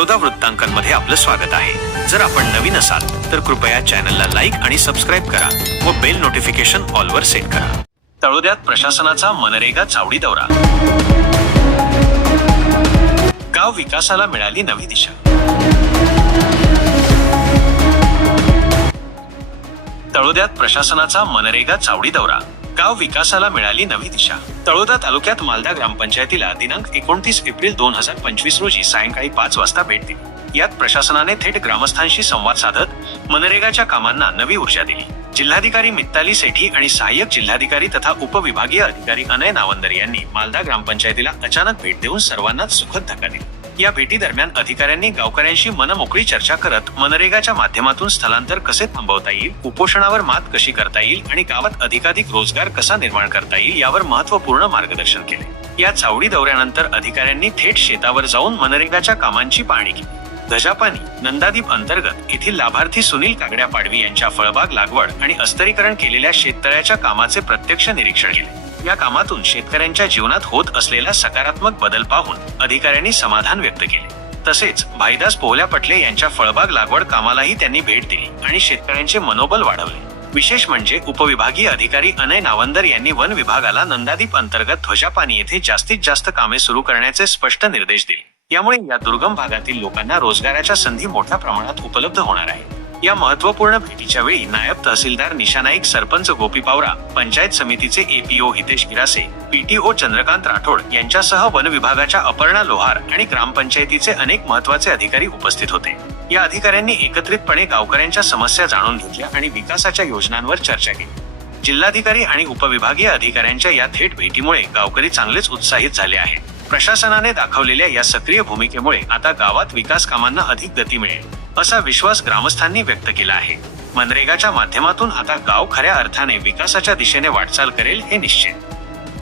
बडोदा वृत्तांकनमध्ये आपलं स्वागत आहे. जर आपण नवीन असाल तर कृपया चॅनलला लाईक आणि सबस्क्राईब करा व बेल नोटिफिकेशन ऑलवर सेट करा. तळोद्यात प्रशासनाचा मनरेगा चावडी दौरा. गाव विकासाला मिळाली नवी दिशा. तळोद्यात प्रशासनाचा मनरेगा चावडी दौरा. गाव विकासाला मिळाली नवी दिशा. तळोदा तालुक्यात मालदा ग्रामपंचायतीला दिनांक एकोणतीस एप्रिल दोन हजार पंचवीस रोजी सायंकाळी पाच वाजता भेट दिली. यात प्रशासनाने थेट ग्रामस्थांशी संवाद साधत मनरेगाच्या कामांना नवी ऊर्जा दिली. जिल्हाधिकारी मित्ताली सेठी आणि सहाय्यक जिल्हाधिकारी तथा उपविभागीय अधिकारी अनय नावंदर यांनी मालदा ग्रामपंचायतीला अचानक भेट देऊन सर्वांनाच सुखद धक्का दिला. या भेटी दरम्यान अधिकाऱ्यांनी गावकऱ्यांशी मनमोकळी चर्चा करत मनरेगाच्या माध्यमातून स्थलांतर कसे थांबवता येईल कुपोषणावर मात कशी करता येईल आणि गावात अधिकाधिक रोजगार कसा निर्माण करता येईल यावर महत्त्वपूर्ण मार्गदर्शन केले. या चावडी दौऱ्यानंतर अधिकाऱ्यांनी थेट शेतावर जाऊन मनरेगाच्या कामांची पाहणी केली. धजापानी नंदादीप अंतर्गत येथील लाभार्थी सुनील कागड्या पाडवी यांच्या फळबाग लागवड आणि अस्तरीकरण केलेल्या शेततळ्याच्या कामाचे प्रत्यक्ष निरीक्षण केले. या कामातून शेतकऱ्यांच्या जीवनात होत असलेला सकारात्मक बदल पाहून अधिकाऱ्यांनी समाधान व्यक्त केले. तसेच भाईदास पोहल्या पटले यांच्या फळबाग लागवड कामालाही त्यांनी भेट दिली आणि शेतकऱ्यांचे मनोबल वाढवले. विशेष म्हणजे उपविभागीय अधिकारी अनय नावंदर यांनी वन विभागाला नंदादीप अंतर्गत ध्वजापानी येथे जास्तीत जास्त कामे सुरू करण्याचे स्पष्ट निर्देश दिले. यामुळे या दुर्गम भागातील लोकांना रोजगाराच्या संधी मोठ्या प्रमाणात उपलब्ध होणार आहे या महत्त्वपूर्ण भेटीच्या वेळी नायब तहसीलदार निशा नाईक सरपंच गोपी पावरा पंचायत समितीचे एपीओ हितेश गिरासे पीटीओ चंद्रकांत राठोड यांच्यासह वन विभागाच्या अपर्णा लोहार आणि ग्रामपंचायतीचे अनेक महत्त्वाचे अधिकारी उपस्थित होते. या अधिकाऱ्यांनी एकत्रितपणे गावकऱ्यांच्या समस्या जाणून घेतल्या आणि विकासाच्या योजनांवर चर्चा केली. जिल्हाधिकारी आणि उपविभागीय अधिकाऱ्यांच्या या थेट भेटीमुळे गावकरी चांगलेच उत्साहित झाले आहेत. प्रशासनाने दाखवलेल्या या सक्रिय भूमिकेमुळे आता गावात विकास कामांना अधिक गती मिळेल असा विश्वास ग्रामस्थांनी व्यक्त केला आहे. मनरेगाच्या माध्यमातून आता गाव खऱ्या अर्थाने विकासाच्या दिशेने वाटचाल करेल हे निश्चित.